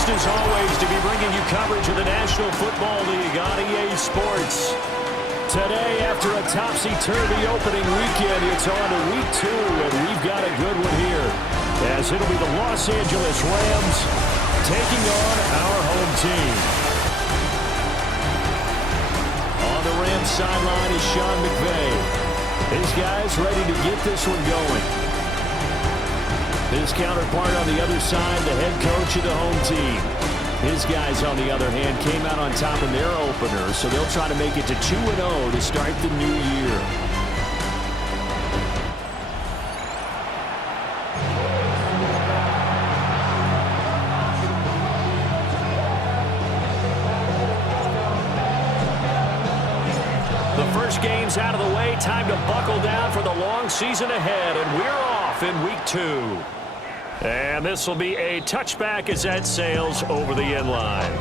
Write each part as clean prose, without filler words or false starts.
pleased as always to be bringing you coverage of the National Football League on EA Sports. Today, after a topsy-turvy opening weekend, it's on to week 2, and we've got a good one here, as it'll be the Los Angeles Rams taking on our home team. On the Rams sideline is Sean McVay. His guys ready to get this one going. His counterpart on the other side, the head coach of the home team. His guys, on the other hand, came out on top in their opener, so they'll try to make it to 2-0 to start the new year. The first game's out of the way. Time to buckle down for the long season ahead, and we're off in week 2. And this will be a touchback as that sails over the end line.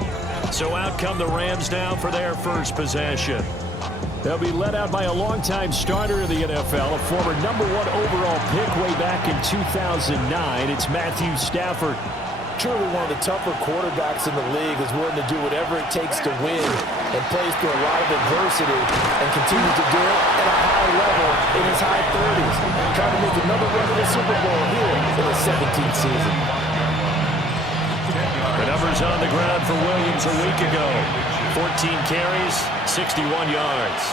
So out come the Rams now for their first possession. They'll be led out by a longtime starter of the NFL, a former #1 overall pick way back in 2009. It's Matthew Stafford. Truly one of the tougher quarterbacks in the league, is willing to do whatever it takes to win and plays through a lot of adversity and continues to do it at a high level in his high 30s. Trying to make another run to the Super Bowl here in the 17th season. The numbers on the ground for Williams a week ago. 14 carries, 61 yards.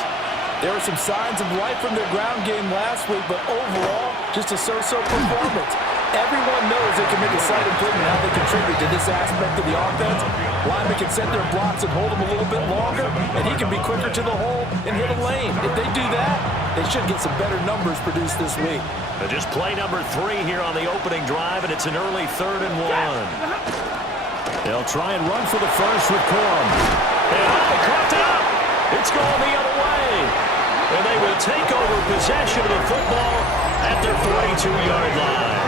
There were some signs of life from their ground game last week, but overall, just a so-so performance. Everyone knows they can make a slight improvement in how they contribute to this aspect of the offense. Linemen can set their blocks and hold them a little bit longer, and he can be quicker to the hole and hit a lane. If they do that, they should get some better numbers produced this week. Just play number 3 here on the opening drive, and it's an early 3rd and 1. They'll try and run for the first with Corum. And caught up. It's going the other way. And they will take over possession of the football at their 42-yard line.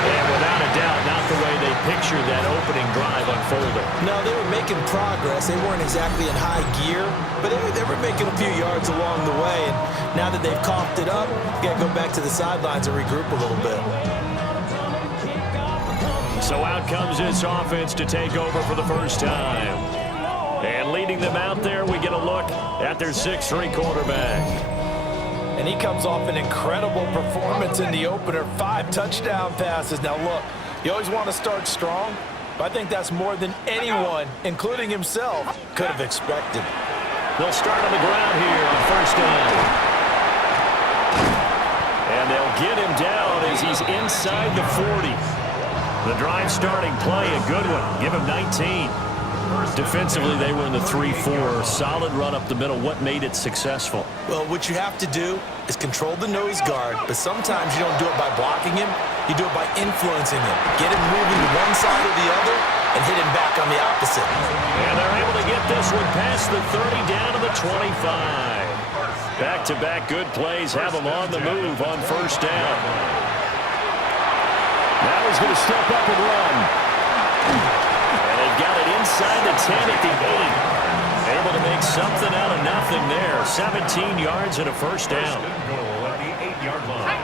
And without a doubt, not the way they pictured that opening drive unfolding. No, they were making progress. They weren't exactly in high gear, but they were making a few yards along the way. And now that they've coughed it up, you got to go back to the sidelines and regroup a little bit. So out comes this offense to take over for the first time. And leading them out there, we get a look at their 6'3" quarterback. And he comes off an incredible performance in the opener. 5 touchdown passes. Now, look, you always want to start strong, but I think that's more than anyone, including himself, could have expected. They'll start on the ground here on first down. And they'll get him down as he's inside the 40. The drive starting play, a good one. Give him 19. Defensively, they were in the 3-4. Solid run up the middle. What made it successful? Well, what you have to do is control the nose guard, but sometimes you don't do it by blocking him. You do it by influencing him. Get him moving to one side or the other and hit him back on the opposite. And they're able to get this one past the 30 down to the 25. Back-to-back good plays have them on the move on first down. Now he's going to step up and run. And they've got it inside the 10 at the 8. Able to make something out of nothing there. 17 yards and a first down. Goal at the 8-yard line.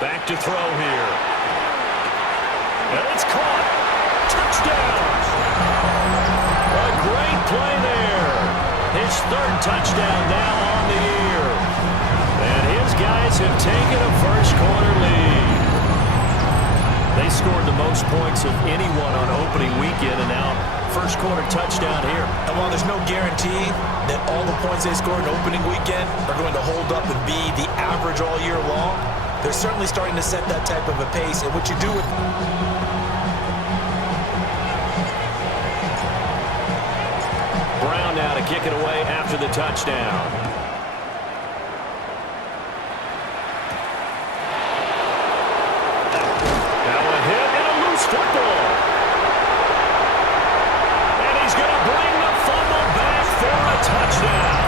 Back to throw here. And it's caught. Touchdown. A great play there. His 3rd touchdown now on the year. And his guys have taken a first-quarter lead. They scored the most points of anyone on opening weekend, and now first-quarter touchdown here. And while there's no guarantee that all the points they scored in opening weekend are going to hold up and be the average all year long, they're certainly starting to set that type of a pace. And what you do with Brown now to kick it away after the touchdown. Now a hit and a loose football. And he's going to bring the fumble back for a touchdown.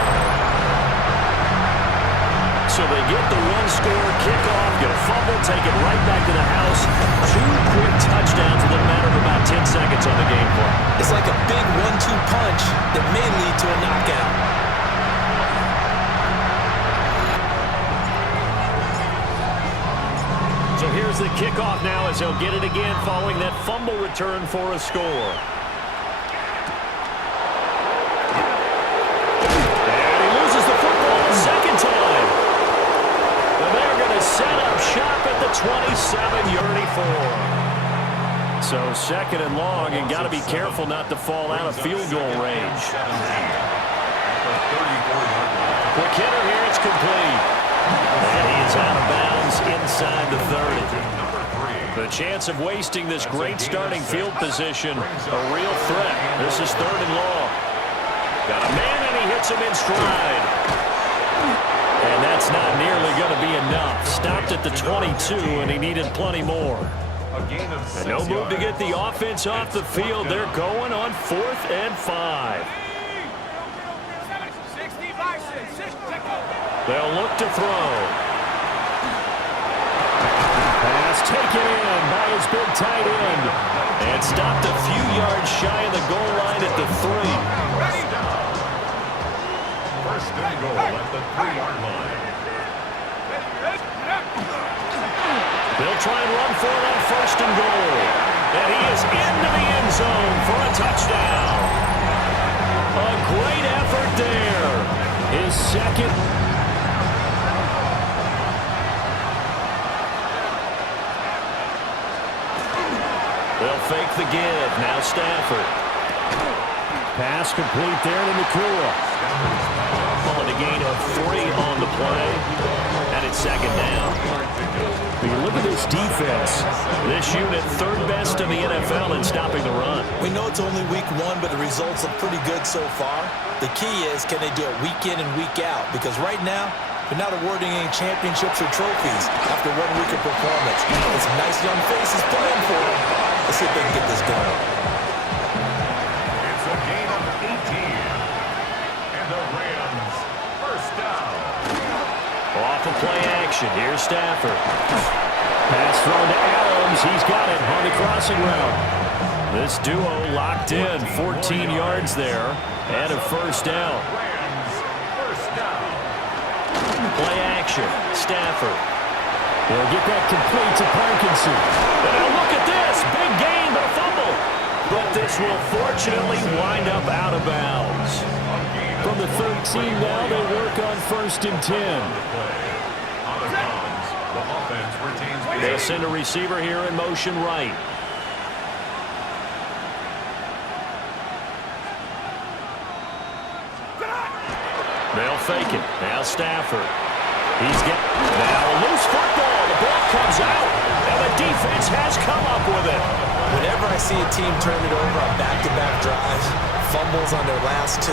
So they get the one-score kickoff, get a fumble, take it right back to the house. 2 quick touchdowns within a matter of about 10 seconds on the game clock. it's like a big 1-2 punch that may lead to a knockout. Kickoff now as they'll get it again following that fumble return for a score. And he loses the football a second time. And they're going to set up shop at the 27-34. So second and long, and got to be careful not to fall out of field goal range. Quick hitter here, it's complete. And he is out of bounds inside the 30. The chance of wasting this great starting field position, a real threat. This is third and long. Got a man, and he hits him in stride. And that's not nearly going to be enough. Stopped at the 22, and he needed plenty more. And no move to get the offense off the field. They're going on 4th and 5. They'll look to throw. Pass taken in by his big tight end. And stopped a few yards shy of the goal line at the 3. First and goal at the 3-yard line. They'll try and run for that first and goal. And he is into the end zone for a touchdown. A great effort there. His second. They'll fake the give. Now Stafford. Pass complete there to Nakua. Calling a gain of 3 on the play. And it's second down. When you look at this defense, this unit third best in the NFL in stopping the run. We know it's only week 1, but the results look pretty good so far. The key is, can they do it week in and week out? Because right now, they're not awarding any championships or trophies after 1 week of performance. It's nice young faces playing for them. Let's see if they can get this going. It's a gain of 18. And the Rams, first down. Off of play action. Here's Stafford. Pass thrown to Adams. He's got it on the crossing route. This duo locked in. 14 yards there. And a first down. Rams, first down. Play action. Stafford. They'll get that complete to Parkinson. And now look at this. Big gain, but a fumble. But this will fortunately wind up out of bounds. From the 13 now, they work on 1st and 10. Out of bounds. The offense retains the They'll send a receiver here in motion right. They'll fake it. Now Stafford. He's getting now a loose football. The ball comes out, and the defense has come up with it. Whenever I see a team turn it over on back-to-back drives, fumbles on their last 2,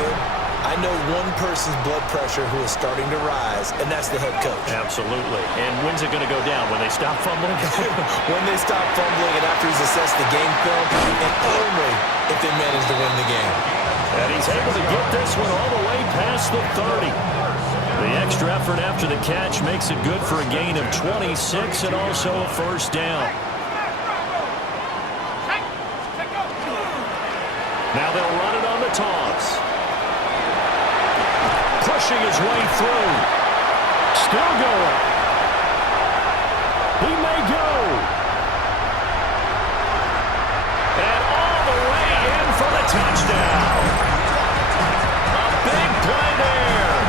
I know one person's blood pressure who is starting to rise, and that's the head coach. Absolutely. And when's it going to go down? When they stop fumbling? When they stop fumbling and after he's assessed the game film, and only if they manage to win the game. And he's able to get this one all the way past the 30. The extra effort after the catch makes it good for a gain of 26 and also a first down. Now they'll run it on the toss. Pushing his way through. Still going. He may go. And all the way in for the touchdown. A big play there.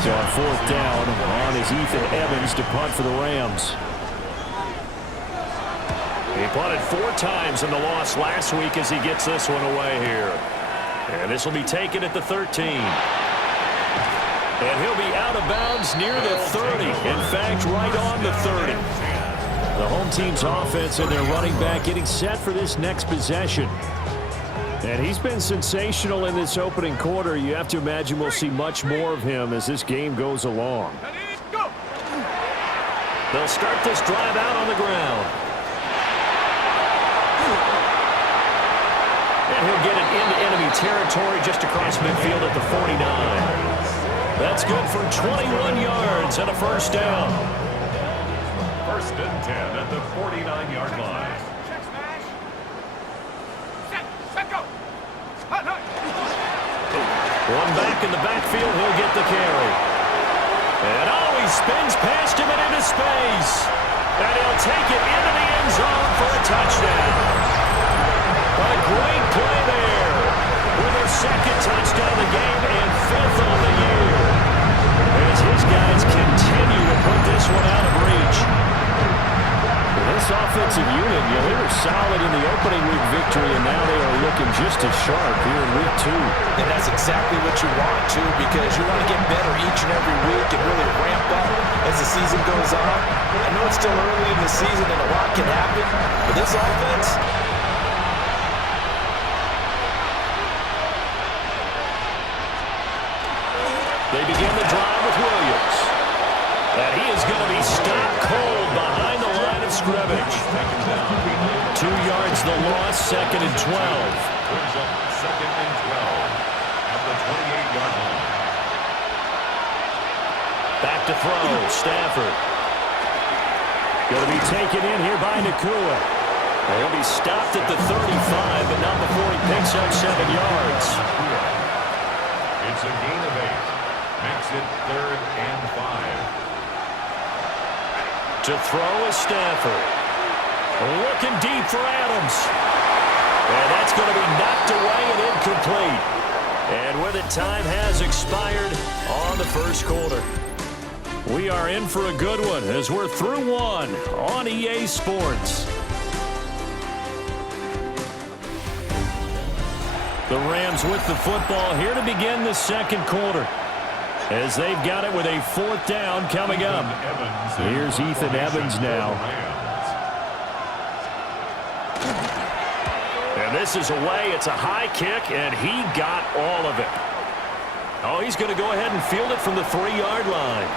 So on 4th down, on is Ethan Evans to punt for the Rams. He punted 4 times in the loss last week as he gets this one away here. And this will be taken at the 13. And he'll be out of bounds near the 30. In fact, right on the 30. The home team's offense and their running back getting set for this next possession. And he's been sensational in this opening quarter. You have to imagine we'll see much more of him as this game goes along. They'll start this drive out on the ground. And he'll get it into enemy territory just across midfield at the 49. That's good for 21 yards and a first down. First and 10 at the 49-yard line. One back in the backfield, he'll get the carry. And he spins past him and into space. And he'll take it into the end zone for a touchdown. A great play there. With their second touchdown of the game and fifth on the year. As his guys continue to put this one out of reach. This offensive unit, they were solid in the opening week victory, and now they are looking just as sharp here in week 2. And that's exactly what you want, too, because you want to get better each and every week and really ramp up as the season goes on. I know it's still early in the season and a lot can happen, but this offense... They begin the drive with Williams. And he is going to be stopped cold behind the line of scrimmage. 2 yards the loss, 2nd and 12. Brings up 2nd and 12 at the 28-yard line. Back to throw, Stafford. Going to be taken in here by Nacua. He'll be stopped at the 35, but not before he picks up 7 yards. It's a gain of 8. Makes it 3rd and 5. To throw is Stafford. Looking deep for Adams. And that's going to be knocked away and incomplete. And with it, time has expired on the first quarter. We are in for a good one as we're through one on EA Sports. The Rams with the football here to begin the second quarter, as they've got it with a 4th down coming up. Here's Ethan Evans now. And this is away. It's a high kick, and he got all of it. Oh, he's going to go ahead and field it from the 3-yard line.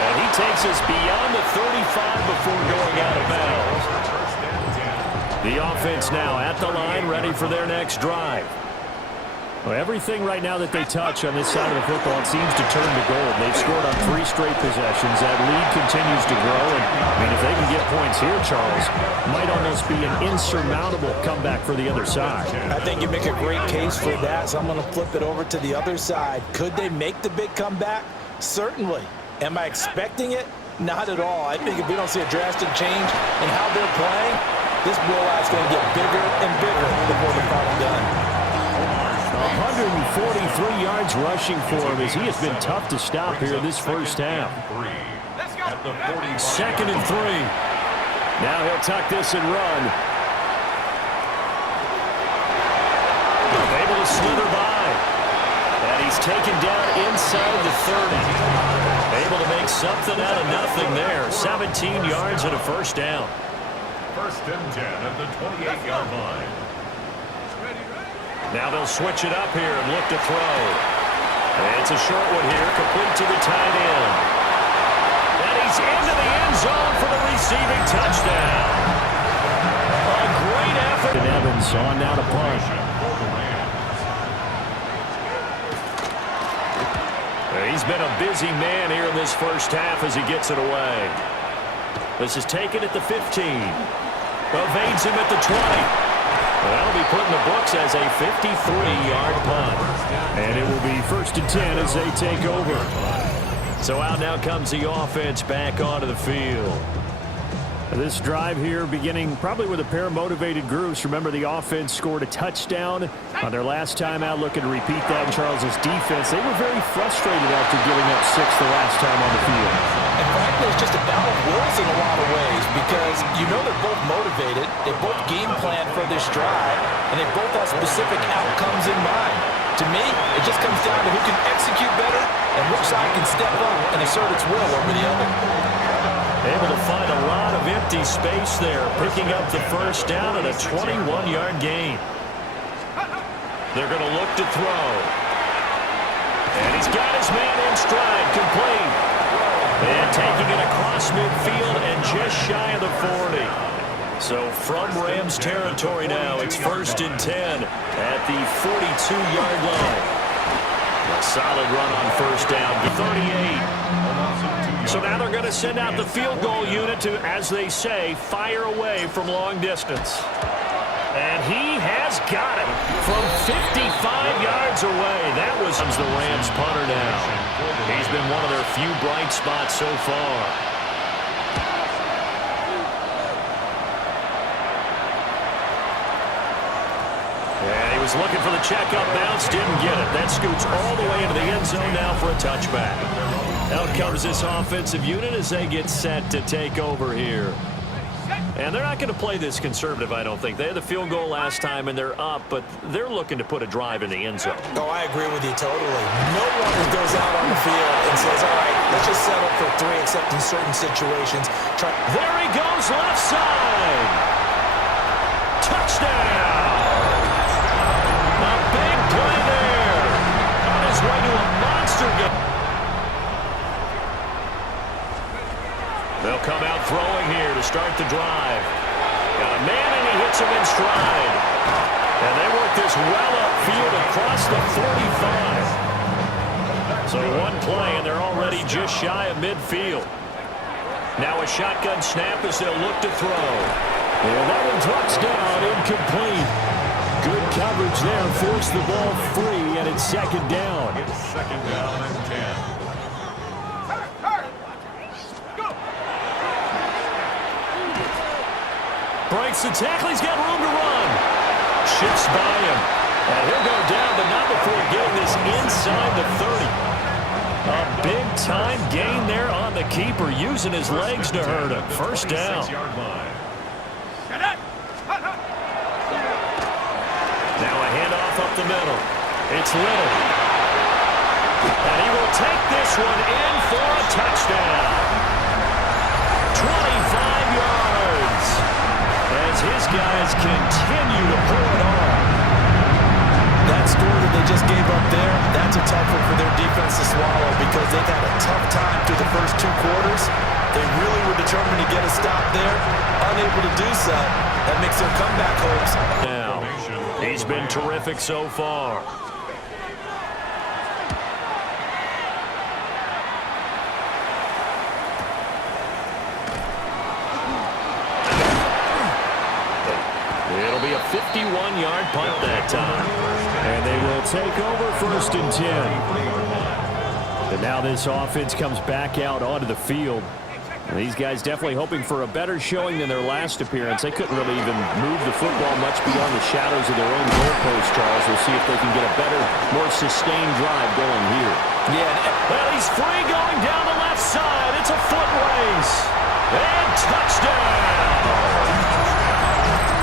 And he takes us beyond the 35 before going out of bounds. The offense now at the line, ready for their next drive. Well, everything right now that they touch on this side of the football, it seems to turn to gold. They've scored on 3 straight possessions. That lead continues to grow. And, I mean, if they can get points here, Charles, might almost be an insurmountable comeback for the other side. I think you make a great case for that, so I'm going to flip it over to the other side. Could they make the big comeback? Certainly. Am I expecting it? Not at all. I think if we don't see a drastic change in how they're playing, this blowout's going to get bigger and bigger before the final done. 143 yards rushing for him as he has been tough to stop here this first half. 2nd and 3. Now he'll tuck this and run. Able to slither by. And he's taken down inside the 30. Able to make something out of nothing there. 17 yards and a first down. 1st and 10 at the 28-yard line. Now they'll switch it up here and look to throw. And it's a short one here, complete to the tight end. And he's into the end zone for the receiving touchdown. A great effort. And Evans on now to punt. He's been a busy man here in this first half as he gets it away. This is taken at the 15. Evades him at the 20. That'll be put in the books as a 53-yard punt. And it will be 1st and 10 as they take over. So out now comes the offense back onto the field. This drive here beginning probably with a pair of motivated groups. Remember, the offense scored a touchdown on their last time out, looking to repeat that in Charles's defense. They were very frustrated after giving up 6 the last time on the field. And frankly, it's just a battle of wills in a lot of ways because you know they're both motivated, they both game plan for this drive, and they both have specific outcomes in mind. To me, it just comes down to who can execute better and which side can step up and assert its will over the other. Able to find a lot of empty space there, picking up the first down and a 21-yard gain. They're going to look to throw. And he's got his man in stride, complete. And taking it across midfield and just shy of the 40. So from Rams territory now, it's 1st and 10 at the 42-yard line. A solid run on first down, 38. So now they're going to send out the field goal unit to, as they say, fire away from long distance. And he has got it from 55 yards away. That was the Rams punter now. He's been one of their few bright spots so far. And he was looking for the checkup bounce, didn't get it. That scoots all the way into the end zone now for a touchback. Out comes this offensive unit as they get set to take over here. And they're not going to play this conservative, I don't think. They had the field goal last time, and they're up, but they're looking to put a drive in the end zone. Oh, I agree with you totally. No one goes out on the field and says, all right, let's just settle for 3, except in certain situations. There he goes, left side. Touchdown. A big play there. On his way to a monster game. They'll come out throwing here to start the drive. Got a man, and he hits him in stride. And they work this well upfield across the 45. So one play, and they're already just shy of midfield. Now a shotgun snap as they'll look to throw. And that one drops down, incomplete. Good coverage there, forced the ball free, and it's second down. It's second down and 10. Breaks the tackle. He's got room to run. Shifts by him. And he'll go down, but not before getting this inside the 30. A big-time gain there on the keeper, using his legs to hurt him. First down. Now a handoff up the middle. It's Little. And he will take this one in for a touchdown. 25 yards. As his guys continue to pull it on. That score that they just gave up there, that's a tough one for their defense to swallow because they've had a tough time through the first 2 quarters. They really were determined to get a stop there. Unable to do so. That makes their comeback hopes. Now, he's been terrific so far. It'll be a 51-yard punt that time. And they will take over first and 10. And now this offense comes back out onto the field. And these guys definitely hoping for a better showing than their last appearance. They couldn't really even move the football much beyond the shadows of their own goalpost, Charles. We'll see if they can get a better, more sustained drive going here. Yeah. Well, he's free going down the left side. It's a foot race. And touchdown.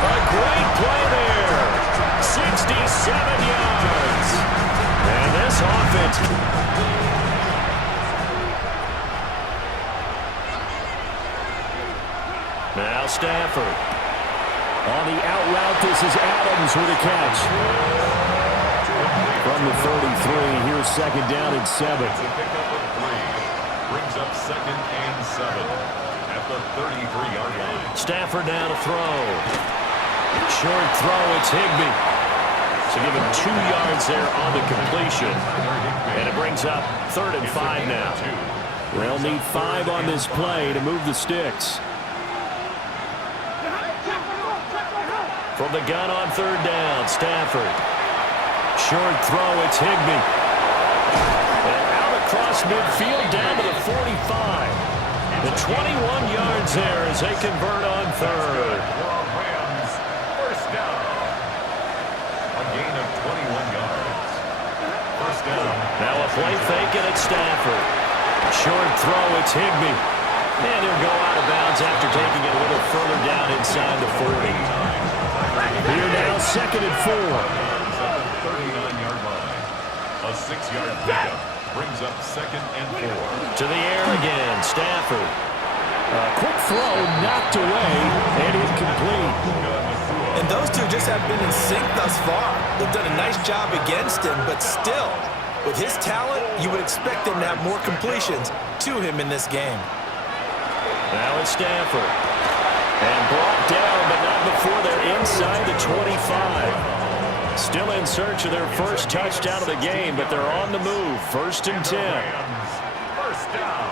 A great play there. 67 yards. And this offense. Now Stafford. On the out route, this is Adams with a catch. From the 33, here's second down and 7. It's a pickup of 3. Brings up second and 7 at the 33-yard line. Stafford now to throw. Short throw, it's Higbee. So give him 2 yards there on the completion. And it brings up 3rd and 5 now. They'll need 5 on this play to move the sticks. From the gun on 3rd down, Stafford. Short throw, it's Higbee. And out across midfield down to the 45. The 21 yards there as they convert on 3rd. Rams, first down. A gain of 21 yards. First down. Now a play fake and it's Stafford. Short throw, it's Higbee. And he'll go out of bounds after taking it a little further down inside the 40. Here now, 2nd and 4. At the 39-yard line. A 6-yard pickup brings up 2nd and 4. To the air again, Stafford. A quick throw, knocked away, and incomplete. And those two just have been in sync thus far. They've done a nice job against him, but still, with his talent, you would expect him to have more completions to him in this game. Now it's Stafford. And brought down, but not before they're inside the 25. Still in search of their first touchdown of the game, but they're on the move. 1st and 10. First down.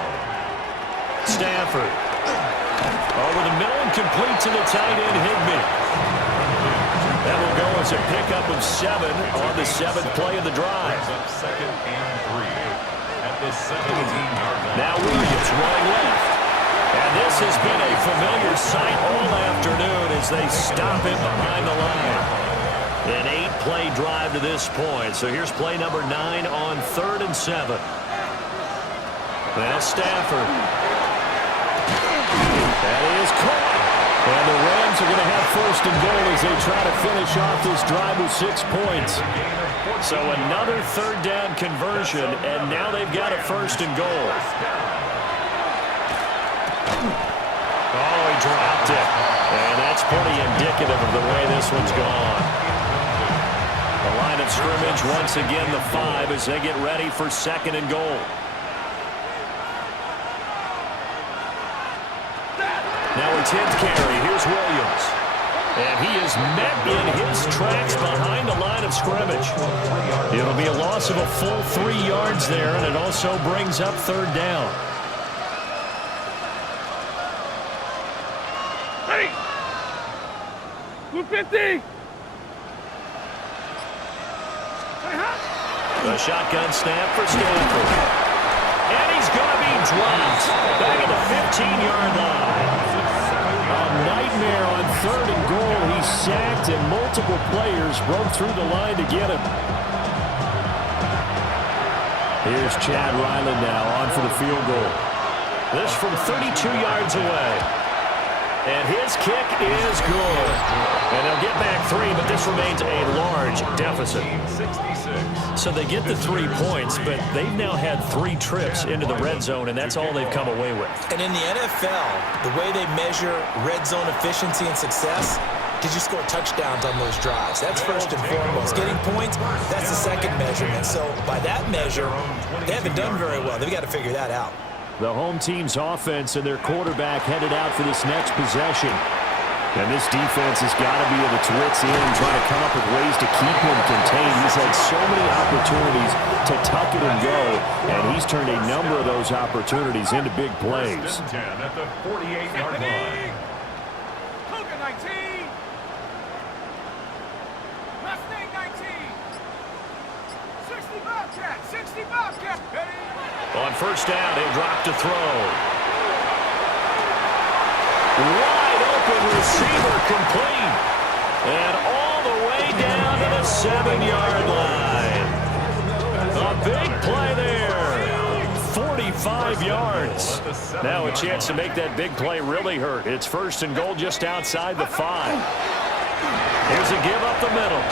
Stafford. Over the middle and complete to the tight end, Higbee. 7 on the 7th play of the drive. Brings up second and 3 at the 17-yard line. Now Williams running left. And this has been a familiar sight all afternoon as they stop him behind the line. An 8-play drive to this point. So here's play number 9 on 3rd and 7. Now Stafford. That is caught. And the Rams are going to have 1st and goal as they try to finish off this drive with 6 points. So another 3rd down conversion, and now they've got a 1st and goal. Oh, he dropped it. And that's pretty indicative of the way this one's gone. The line of scrimmage once again the 5 as they get ready for 2nd and goal. Now a 10th carry. Here's Williams. And he is met in his tracks behind the line of scrimmage. It'll be a loss of a full 3 yards there, and it also brings up 3rd down. Ready? Blue 50. The shotgun snap for Stafford. And he's going to be dropped back at the 15-yard line. A nightmare on 3rd and goal. He's sacked, and multiple players broke through the line to get him. Here's Chad Ryland now on for the field goal. This from 32 yards away. And his kick is good. And they'll get back 3, but this remains a large deficit. 66. So they get the 3 points, but they've now had 3 trips into the red zone, and that's all they've come away with. And in the NFL, the way they measure red zone efficiency and success, did you score touchdowns on those drives? That's first and foremost. Getting points, that's the second measurement. So by that measure, they haven't done very well. They've got to figure that out. The home team's offense and their quarterback headed out for this next possession. And this defense has got to be at its wits' end, trying to come up with ways to keep him contained. He's had so many opportunities to tuck it and go, and he's turned a number of those opportunities into big plays. 10 at the 48-yard line. Cougar 19. Mustang 19. 60 Bobcat. 60 Bobcat. Ready? On 1st down, he'll drop to throw. Wide open receiver complete. And all the way down to the 7-yard line. A big play there. 45 yards. Now a chance to make that big play really hurt. It's 1st and goal just outside the 5. Here's a give up the middle.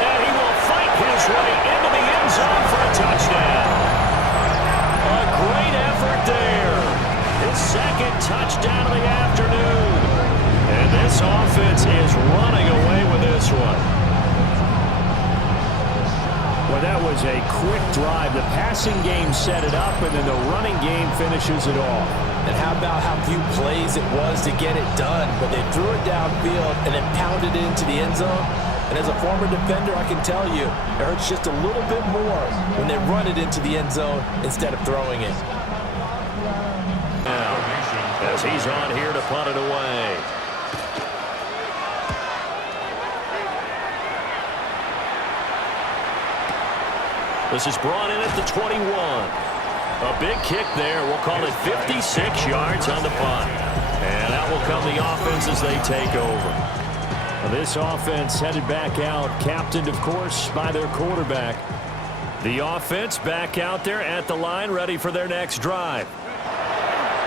And he will fight his way into the end zone for a touchdown. A great effort there. His 2nd touchdown of the afternoon. And this offense is running away with this one. Well, that was a quick drive. The passing game set it up, and then the running game finishes it off. And how about how few plays it was to get it done? But they threw it downfield and then pounded it into the end zone. And as a former defender, I can tell you, it hurts just a little bit more when they run it into the end zone instead of throwing it. Now, as he's on here to punt it away. This is brought in at the 21. A big kick there. We'll call it 56 yards on the punt. And that will come the offense as they take over. This offense headed back out, captained, of course, by their quarterback. The offense back out there at the line, ready for their next drive.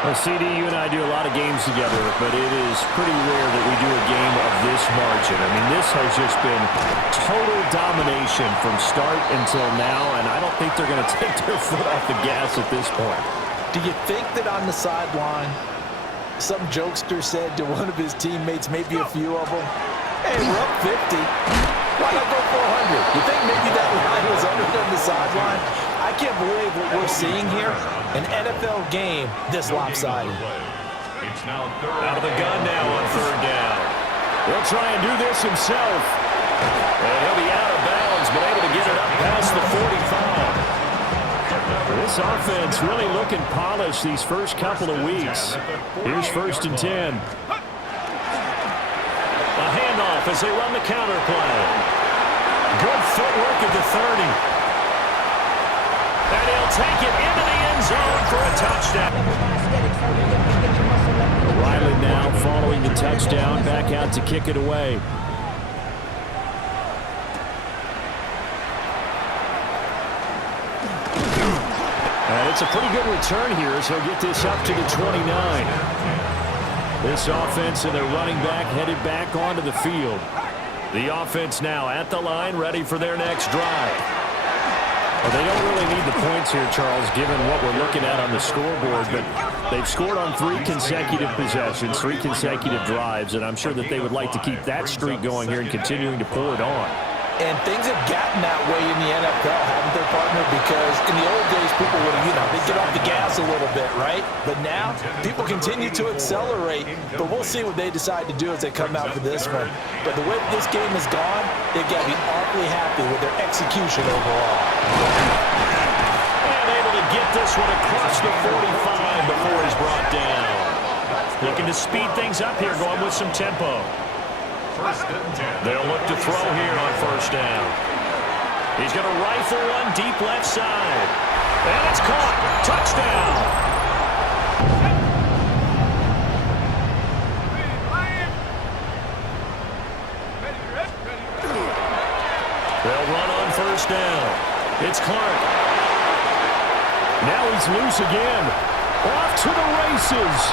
Well, CD, you and I do a lot of games together, but it is pretty rare that we do a game of this margin. I mean, this has just been total domination from start until now, and I don't think they're going to take their foot off the gas at this point. Do you think that on the sideline, some jokester said to one of his teammates, maybe a few of them, hey, we're up 50. Why not go 400? You think maybe that line was under on the sideline? I can't believe what we're seeing here. An NFL game this lopsided. It's now Out of the gun now on 3rd down. He'll try and do this himself. And he'll be out of bounds, but able to get it up past the 45. This offense really looking polished these first couple of weeks. Here's 1st and 10. A handoff as they run the counter play. Good footwork at the 30. And he'll take it into the end zone for a touchdown. Riley now following the touchdown, back out to kick it away. And it's a pretty good return here as he'll get this up to the 29. This offense and their running back headed back onto the field. The offense now at the line, ready for their next drive. Well, they don't really need the points here, Charles, given what we're looking at on the scoreboard, but they've scored on 3 consecutive possessions, 3 consecutive drives, and I'm sure that they would like to keep that streak going here and continuing to pour it on. And things have gotten that way in the NFL, haven't they, partner? Because in the old days, people would have, they'd get off the gas a little bit, right? But now, people continue to accelerate, but we'll see what they decide to do as they come out for this one. But the way this game has gone, they've got to be awfully happy with their execution overall. And able to get this one across the 45 before he's brought down. Looking to speed things up here, going with some tempo. They'll look to throw here on first down. He's going to rifle one deep left side. And it's caught. Touchdown. They'll run on first down. It's Clark. Now he's loose again. Off to the races.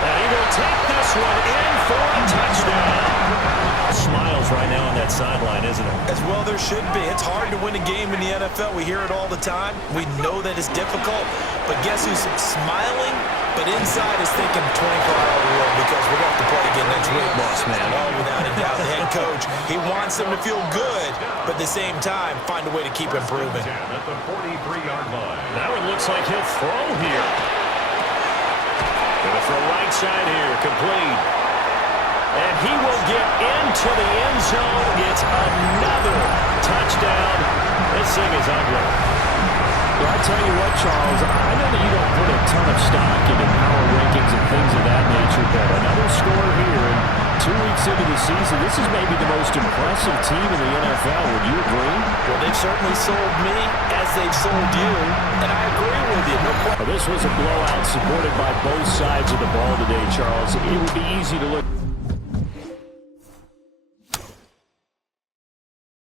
And he will take this one in for a touchdown. Smiles right now on that sideline, isn't it? As well there should be. It's hard to win a game in the NFL. We hear it all the time. We know that it's difficult. But guess who's smiling? But inside is thinking 24-hour world because we're going to have to play again next week, boss man. Oh, without a doubt. The head coach, he wants them to feel good, but at the same time, find a way to keep improving. At the 43-yard line. That one looks like he'll throw here. Going to throw right side here, complete. And he will get into the end zone. It's another touchdown. This thing is ugly. Well, I tell you what, Charles, I know that you don't put a ton of stock into power rankings and things of that nature, but another score here, and 2 weeks into the season, this is maybe the most impressive team in the NFL. Would you agree? Well, they've certainly sold me as they've sold you, and I agree with you. No question. Well, this was a blowout supported by both sides of the ball today, Charles. It would be easy to look